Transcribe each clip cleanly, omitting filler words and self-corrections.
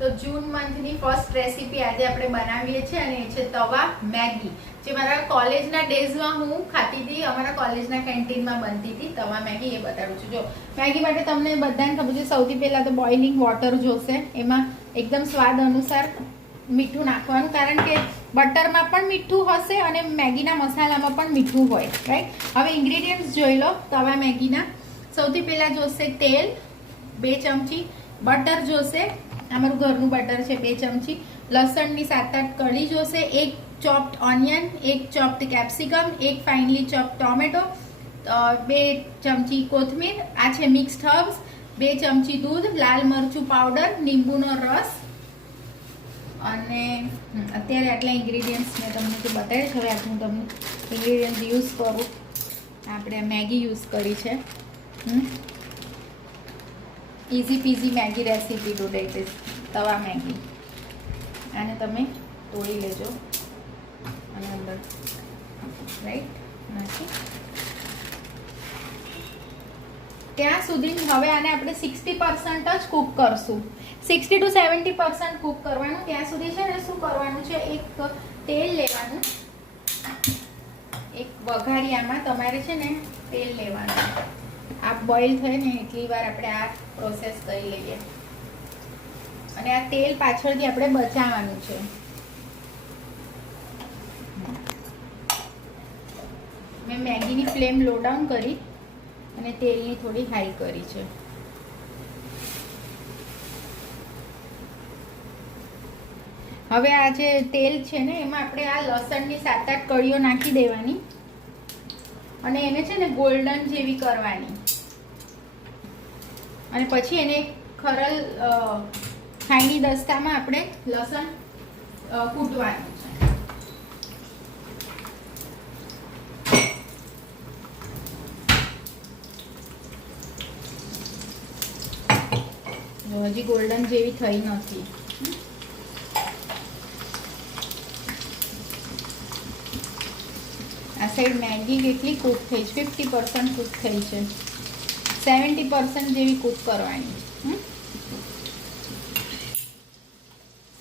તો જૂન મંથની first recipe આજે આપણે બનાવીએ છીએ અને એ છે તવા મેગી, જે મારા કોલેજના ડેઝમાં હું ખાતી હતી. અમારા કોલેજના કેન્ટીનમાં બનતી હતી તવા મેગી, એ બતાડું છું. જો મેગી માટે તમને બધાને ખબર છે, સૌથી પહેલાં તો બોઇલિંગ વોટર જોશે. એમાં એકદમ સ્વાદ અનુસાર મીઠું નાખવાનું, કારણ કે બટરમાં પણ મીઠું હશે અને મેગીના મસાલામાં પણ મીઠું હોય, રાઈટ. હવે ઇન્ગ્રેડિયન્ટ્સ જોઈ લો તવા મેગીના. સૌથી પહેલાં જોશે તેલ 2 ચમચી, બટર જોશે, અમારું ઘરનું બટર છે 2 ચમચી, લસણની 7-8 કળી જોશે, 1 chopped onion, 1 chopped capsicum, 1 finally chopped tomato, 2 ચમચી કોથમીર, આ છે મિક્સ્ડ હર્બ્સ, 2 ચમચી દૂધ, લાલ મરચું પાવડર, લીંબુનો રસ. અને અત્યારે આટલા ઇન્ગ્રેડિયન્ટ્સ મેં તમને તો બતાવ્યા છે. હવે આ હું તમને ઇન્ગ્રેડિયન્ટ્સ યુઝ કરું. આપણે મેગી યુઝ કરી છે. Easy peasy Maggi recipe today it is tawa Maggi. આને તમે તોડી લેજો અને અંદર રાઈટ નાખી ત્યાં સુધી. હવે આને આપણે 60% જ કૂક કરશું. 60 to 70% કૂક કરવાનું. ત્યાં સુધી છે ને શું કરવાનું છે, એક તેલ લેવાનું, એક વઘારિયામાં તમારે છે ને તેલ લેવાનું. આ બોઇલ થાય ને એટલી વાર આપણે આ પ્રોસેસ કરી લઈએ. અને આ તેલ પાછળથી આપણે બચાવવાનું છે. મેં મેગીની ફ્લેમ લો ડાઉન કરી અને તેલની થોડી હાઈ કરી છે. હવે આ જે તેલ છે ને એમાં આપણે આ લસણની 7-8 કળીઓ નાખી દેવાની અને એને છે ને ગોલ્ડન જેવી કરવાની. અને પછી એને ખરલ ખાયણી દસ્તામાં આપણે લસણ કૂટવાનું છે. હજી ગોલ્ડન જેવી થઈ નથી. આ સાઈડ મેગી કેટલી કૂક થઈ છે, 50% કૂક થઈ છે. 70% જેવી કૂક કરવાની.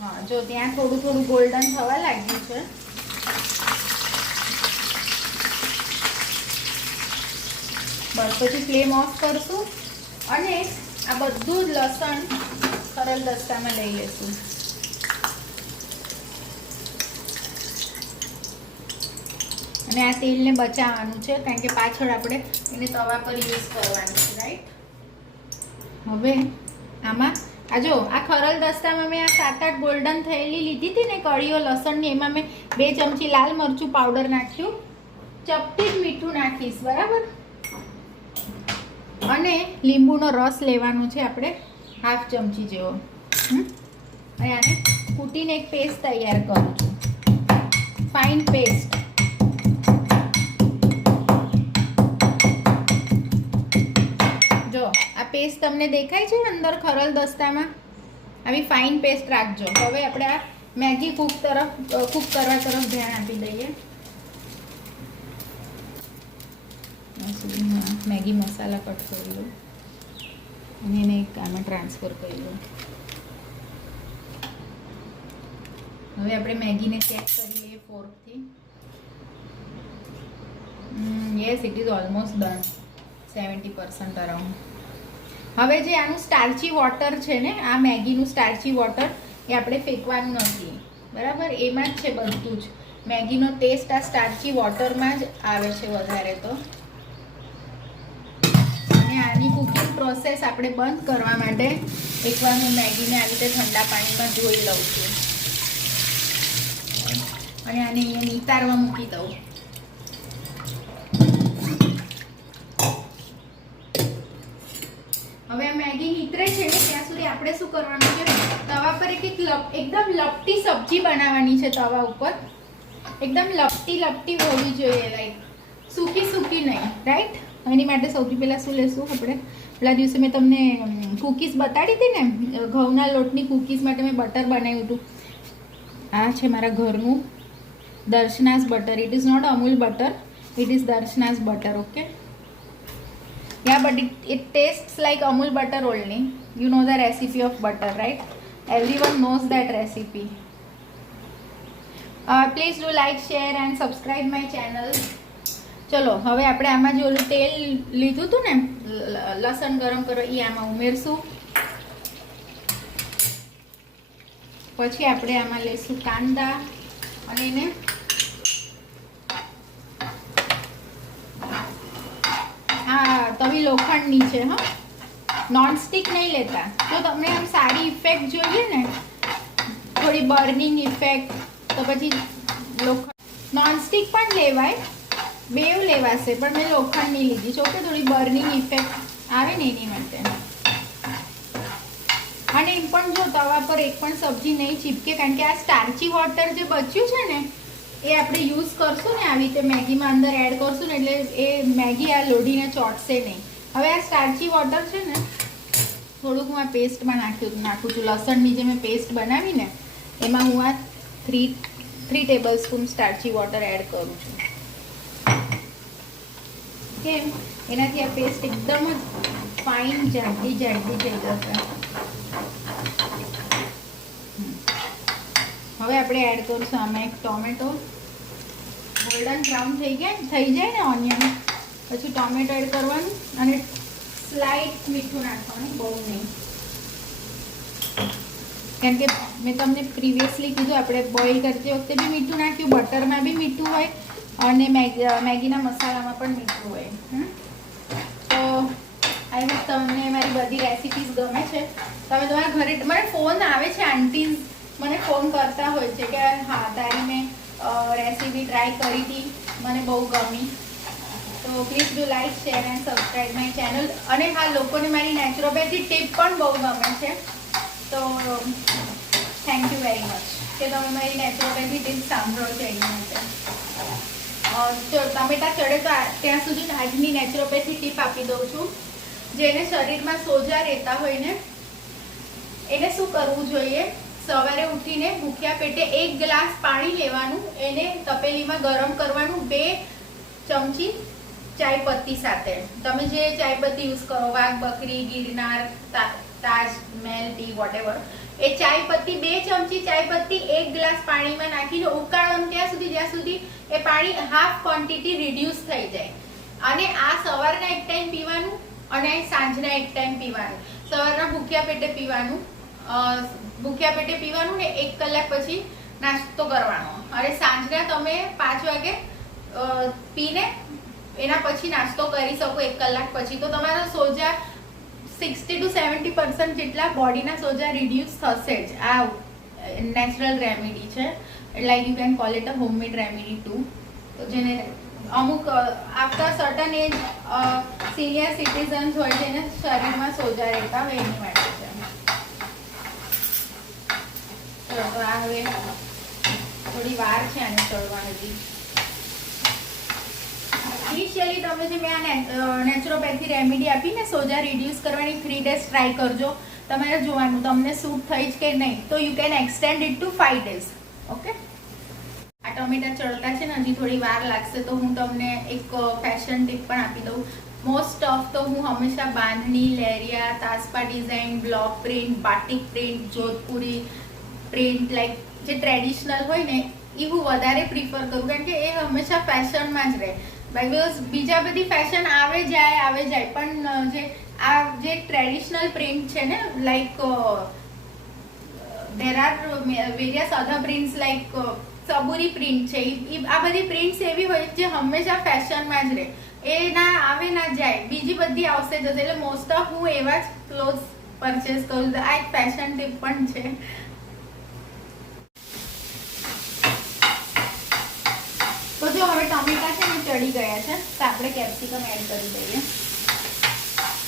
હા, જો ત્યાં થોડું થોડું ગોલ્ડન થવા લાગ્યું છે. બસ પછી ફ્લેમ ઓફ કરશું અને આ બધું જ લસણ સરળ દસ્તામાં લઈ લેશું. અને આ તેલને બચાવવાનું છે, કારણ કે પાછળ આપણે એને તવા પર યુઝ કરવાનું છે, રાઈટ. હવે આમાં આ જો આ ખરલ દસ્તામાં મેં આ 7-8 ગોલ્ડન થયેલી લીધી હતી ને કળીઓ લસણની, એમાં મેં 2 ચમચી લાલ મરચું પાવડર નાખ્યું, ચપટી જ મીઠું નાખીશ, બરાબર. અને લીંબુનો રસ લેવાનો છે આપણે 1/2 ચમચી જેવો. અને આને કૂટીને એક પેસ્ટ તૈયાર કરું છું, ફાઇન પેસ્ટ. પેસ્ટ તમને દેખાય છે અંદર ખરલ દસ્તામાં? આવી ફાઇન પેસ્ટ રાખજો. હવે આપણે આ મેગી કૂક કરવા તરફ ધ્યાન આપી દઈએ. મેગી મસાલા કટ કરી લો અને એને એક આમાં ટ્રાન્સફર કરી લો. હવે આપણે મેગીને ચેક કરીએ ફોર્કથી. Yes, it is almost done, 70% around. હવે જે આનું સ્ટાર્ચી વોટર છે ને, આ મેગીનું સ્ટાર્ચી વોટર, એ આપણે ફેંકવાનું નથી, બરાબર. એમાં જ છે બધું જ. મેગીનો ટેસ્ટ આ સ્ટાર્ચી વોટરમાં જ આવે છે વધારે તો. અને આની કુકિંગ પ્રોસેસ આપણે બંધ કરવા માટે એકવાર હું મેગીને આવી રીતે ઠંડા પાણીમાં ધોઈ લઉં છું અને આને અહીંયા નીતારવા મૂકી દઉં. હવે આ મેગી નીતરે છે ને ત્યાં સુધી આપણે શું કરવાનું છે, તવા પર એકદમ લપટી સબ્જી બનાવવાની છે. તવા ઉપર એકદમ લપટી હોવી જોઈએ, લાઈક સૂકી નહીં, રાઈટ. એની માટે સૌથી પહેલાં શું લેશું આપણે, પેલા દિવસે મેં તમને કૂકીઝ બતાડી હતી ને, ઘઉંના લોટની કૂકીઝ માટે મેં બટર બનાવ્યું હતું. આ છે મારા ઘરનું Darshana's butter. It is not Amul butter, it is Darshana's butter. Okay, yeah, but it tastes like Amul butter only. You know the recipe of butter, right? everyone knows that recipe. Please do like, share and subscribe my channel. ચલો હવે આપણે આમાં જે ઓલું તેલ લીધું હતું ને લસણ ગરમ કરો એ આમાં ઉમેરશું. પછી આપણે આમાં લઈશું કાંદા અને એને તવી લોખંડની છે હા, નોનસ્ટિક નહીં લેતા. જો તમને આમ સારી ઇફેક્ટ જોઈએ ને, થોડી બર્નિંગ ઇફેક્ટ, તો પછી લોખંડ નોનસ્ટિક પણ લેવાય, બેવ લેવાશે, પણ મેં લોખંડની લીધી છે. ઓકે, થોડી બર્નિંગ ઇફેક્ટ આવે ને એની માટે. અને એમ પણ જો તવા પર એક પણ સબ્જી નહીં ચીપકે, કારણ કે આ સ્ટાર્ચી વોટર જે બચ્યું છે ને એ આપણે યુઝ કરશું ને આવી રીતે મેગીમાં અંદર એડ કરશું ને, એટલે એ મેગી આ લોઢીને ચોટશે નહીં. હવે આ સ્ટાર્ચી વોટર છે ને થોડુંક હું આ પેસ્ટમાં નાખું છું. લસણની જે મેં પેસ્ટ બનાવી ને એમાં હું આ 3 table spoon starchy water add કરું છું. કેમ? એનાથી આ પેસ્ટ એકદમ જ ફાઇન જાડી થઈ જશે. હવે આપણે એડ કરીશું આમાં એક ટોમેટો. ગોલ્ડન બ્રાઉન થઈ જાય ને ઓનિયન, પછી ટોમેટો એડ કરવાનું અને સ્લાઇટ મીઠું નાખવાનું, બહુ નહીં. કેમ કે મેં તમને પ્રીવિયસલી કીધું આપણે બોઇલ કરતી વખતે બી મીઠું નાખ્યું, બટરમાં બી મીઠું હોય અને મેગીના મસાલામાં પણ મીઠું હોય. તો આઈ હોપ તમને મારી બધી રેસિપીઝ ગમે છે. તમે તમારા ઘરે, મને ફોન આવે છે, આંટીઝ મને ફોન કરતા હોય છે કે હા તારી મેં રેસીપી ટ્રાય કરી હતી, મને બહુ ગમી. તો please do like, share and subscribe my channel. અને હા, લોકોને મારી નેચરોપેથી ટીપ પણ બહુ ગમે છે. તો થેન્ક યુ વેરી મચ કે તમે મારી નેચરોપેથી ટીપ સાંભળો છો એની માટે. ટમેટા ચડે તો ત્યાં સુધી આજની નેચરોપેથી ટીપ આપી દઉં છું. જેને શરીરમાં સોજા રહેતા હોય ને એને શું કરવું જોઈએ? સવારે ઉઠીને ભૂખ્યા પેટે 1 ગ્લાસ પાણી લેવાનું, એને તપેલીમાં ગરમ કરવાનું 2 ચમચી ચાય પત્તી સાથે. તમે જે ચાય પત્તી યુઝ કરો, વાઘ બકરી, ગિરનાર, તાજ મેલ ટી, વોટેવર, એ ચાય પત્તી 2 ચમચી ચાય પત્તી 1 ગ્લાસ પાણીમાં નાખીને ઉકાળવાનું ત્યાં સુધી જ્યાં સુધી એ પાણી હાફ ક્વોન્ટિટી રિડ્યુસ થઈ જાય. અને આ સવારના એક ટાઈમ પીવાનું અને સાંજના એક ટાઈમ પીવાનું. સવારના ભૂખ્યા પેટે પીવાનું, ને 1 કલાક પછી નાસ્તો કરવાનો. અને સાંજના તમે 5 વાગે પીને એના પછી નાસ્તો કરી શકો 1 કલાક પછી. તો તમારો સોજા 60 to 70% જેટલા બોડીના સોજા રિડ્યુસ થશે જ. આ નેચરલ રેમેડી છે, like you can call it a homemade remedy too. તો જેને અમુક after certain age senior citizens હોય જેને શરીરમાં સોજા રહેતા હોય એની માટે છે. તો આ હવે થોડી વાર છે આને ચડવાની. ઇનિશિયલી તમે જે મેં આ નેચરોપેથી રેમેડી આપીને સોજા રિડ્યુસ કરવાની 3 days ટ્રાય કરજો. તમારે જોવાનું તમને સૂટ થઈ જ કે નહીં. તો you can extend it to 5 days. Okay, આ ટમેટા ચડતા છે ને હજી થોડી વાર લાગશે. તો હું તમને એક ફેશન ટીપ પણ આપી દઉં. મોસ્ટ ઓફ તો હું હંમેશા બાંધણી, લેરિયા, તાસપા design, block print, batik print, Jodhpuri print, like જે ટ્રેડિશનલ હોય ને એ હું વધારે પ્રિફર કરું, કારણ કે એ હંમેશા ફેશનમાં જ રહે. બીકોઝ બીજા બધી ફેશન આવે જાય, પણ જે ટ્રેડિશનલ પ્રિન્ટ છે ને, like there are various other prints like સબુરી પ્રિન્ટ છે, આ બધી પ્રિન્ટ્સ એવી હોય જે હંમેશા ફેશનમાં જ રહે. એ ના આવે ના જાય, બીજી બધી આવશે જશે. એટલે મોસ્ટ ઓફ હું એવા જ ક્લોથ્સ પરચેસ કરું. આ એક ફેશન ટીપ પણ છે. તો જો હવે ટમેટા છે ને ચડી ગયા છે, તો આપણે કેપ્સિકમ એડ કરી દઈએ.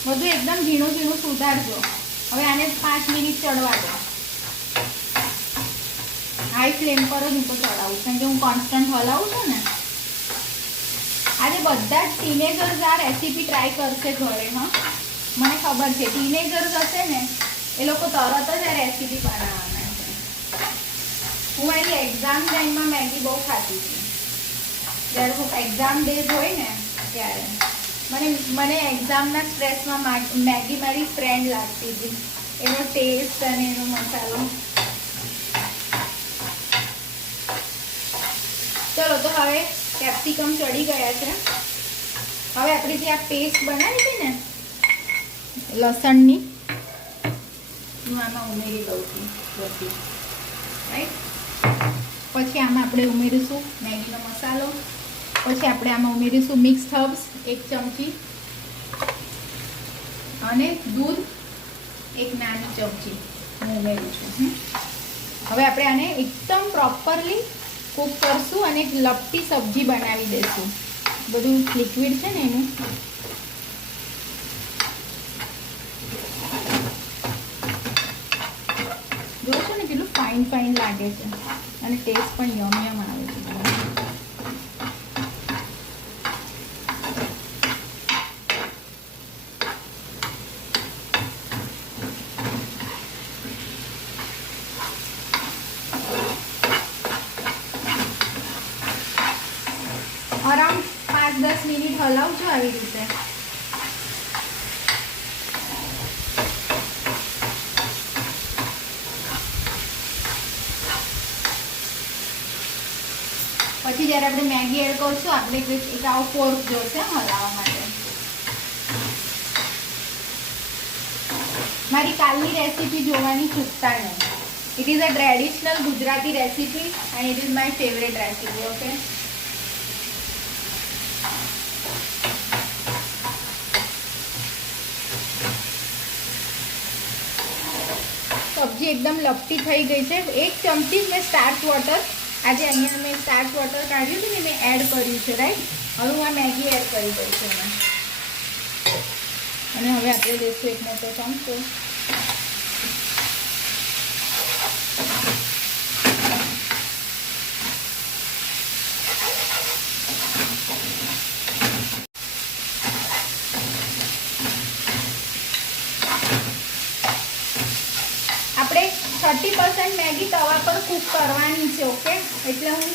બધું એકદમ ઝીણું સુધારજો. હવે આને 5 મિનિટ ચડવા દો. હાઈ ફ્લેમ પર જ હું તો ચડાવું, કારણ કે હું કોન્સ્ટન્ટ હલાવું છું ને. આજે બધા જ ટીનેજર્સ આ રેસીપી ટ્રાય કરશે ઘરે. હા, મને ખબર છે ટીનેજર્સ હશે ને એ લોકો તરત જ આ રેસીપી બનાવવાના છે. હું એની એક્ઝામ ટાઈમમાં મેગી બહુ ખાતી હતી. જ્યારે હું એક્ઝામ ડેઝ હોય ને ત્યારે મને એક્ઝામના સ્ટ્રેસમાં મેગી મારી ફ્રેન્ડ લાગતી હતી. એનો ટેસ્ટ અને એનો મસાલો. ચલો તો હવે કેપ્સિકમ ચડી ગયા છે. હવે આપણે જે આ પેસ્ટ બનાવી હતી ને લસણની, હું આમાં ઉમેરી દઉં છું બધી, રાઈટ. પછી આમાં આપણે ઉમેરીશું મેગીનો મસાલો. પછી આપણે આમાં ઉમેરીશું મિક્સ હર્બ્સ 1 ચમચી અને દૂધ 1 નાની ચમચી હું ઉમેરું છું. હવે આપણે આને એકદમ પ્રોપરલી કૂક કરશું અને એક લપટી સબ્જી બનાવી દઈશું. બધું લિક્વિડ છે ને એનું. જો છો ને કેટલું ફાઇન ફાઇન લાગે છે અને ટેસ્ટ પણ યમ આવે છે. અરાઉન્ડ 5-10 મિનિટ હલાવજો આવી રીતે. પછી જ્યારે આપણે મેગી એડ કરશું આપણે એક આવો ફોર્ક જોશે હલાવવા માટે. મારી કાલની રેસીપી જોવાની ચૂકતા નહીં. It is a traditional Gujarati recipe and it is my favourite recipe. Okay, સબ્જી એકદમ લપટી થઈ ગઈ છે. 1 ચમચી મેં સ્ટાર્ચ વોટર, આજે અહીંયા મેં સ્ટાર્ચ વોટર કાઢ્યું હતું ને મેં એડ કર્યું છે, રાઈટ. હવે હું આ મેગી એડ કરી દઉં છું એમાં અને હવે આપણે દઈશું 1 મોટો ચમચો. આપણે 30% મેગી તવા પર કૂક કરવાની છે. ઓકે, એટલે હું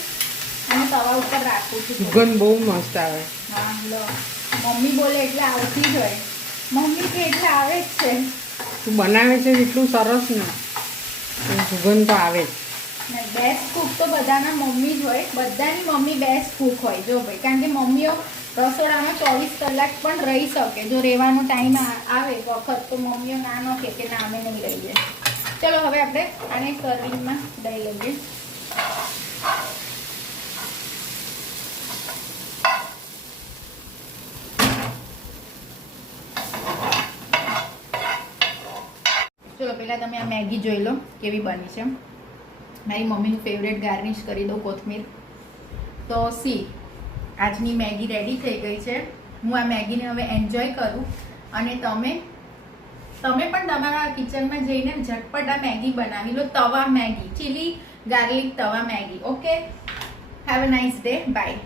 આને તવા ઉપર રાખું છું. સુગંધ બહુ મસ્ત આવે. હા, લો મમ્મી બોલે એટલે આવતી જ હોય. મમ્મી કે એટલે આવે જ છે. તું બનાવે છે એટલું સરસ ને, સુગંધ તો આવે જ. ને બેસ્ટ કૂક તો બધાના મમ્મી જ હોય. બધાની મમ્મી બેસ્ટ કૂક હોય જો ભાઈ, કારણ કે મમ્મીઓ રસોડામાં 24 કલાક પણ રહી શકે. જો રહેવાનો ટાઈમ આવે વખત તો મમ્મીઓ ના ન કે ના અમે નહીં રહીએ. ચલો હવે આપણે આને સર્વિંગમાં દઈ લઈએ. ચલો પહેલાં તમે આ મેગી જોઈ લો કેવી બની છે. મારી મમ્મીનું ફેવરેટ ગાર્નિશ કરી દો કોથમીર. તો સી આજની મેગી રેડી થઈ ગઈ છે. હું આ મેગીને હવે એન્જોય કરું અને તમે પણ તમારા કિચનમાં જઈને ઝટપટ આ મેગી બનાવી લો. Tawa Maggi, chilli garlic tawa Maggi. Okay, have a nice day. By.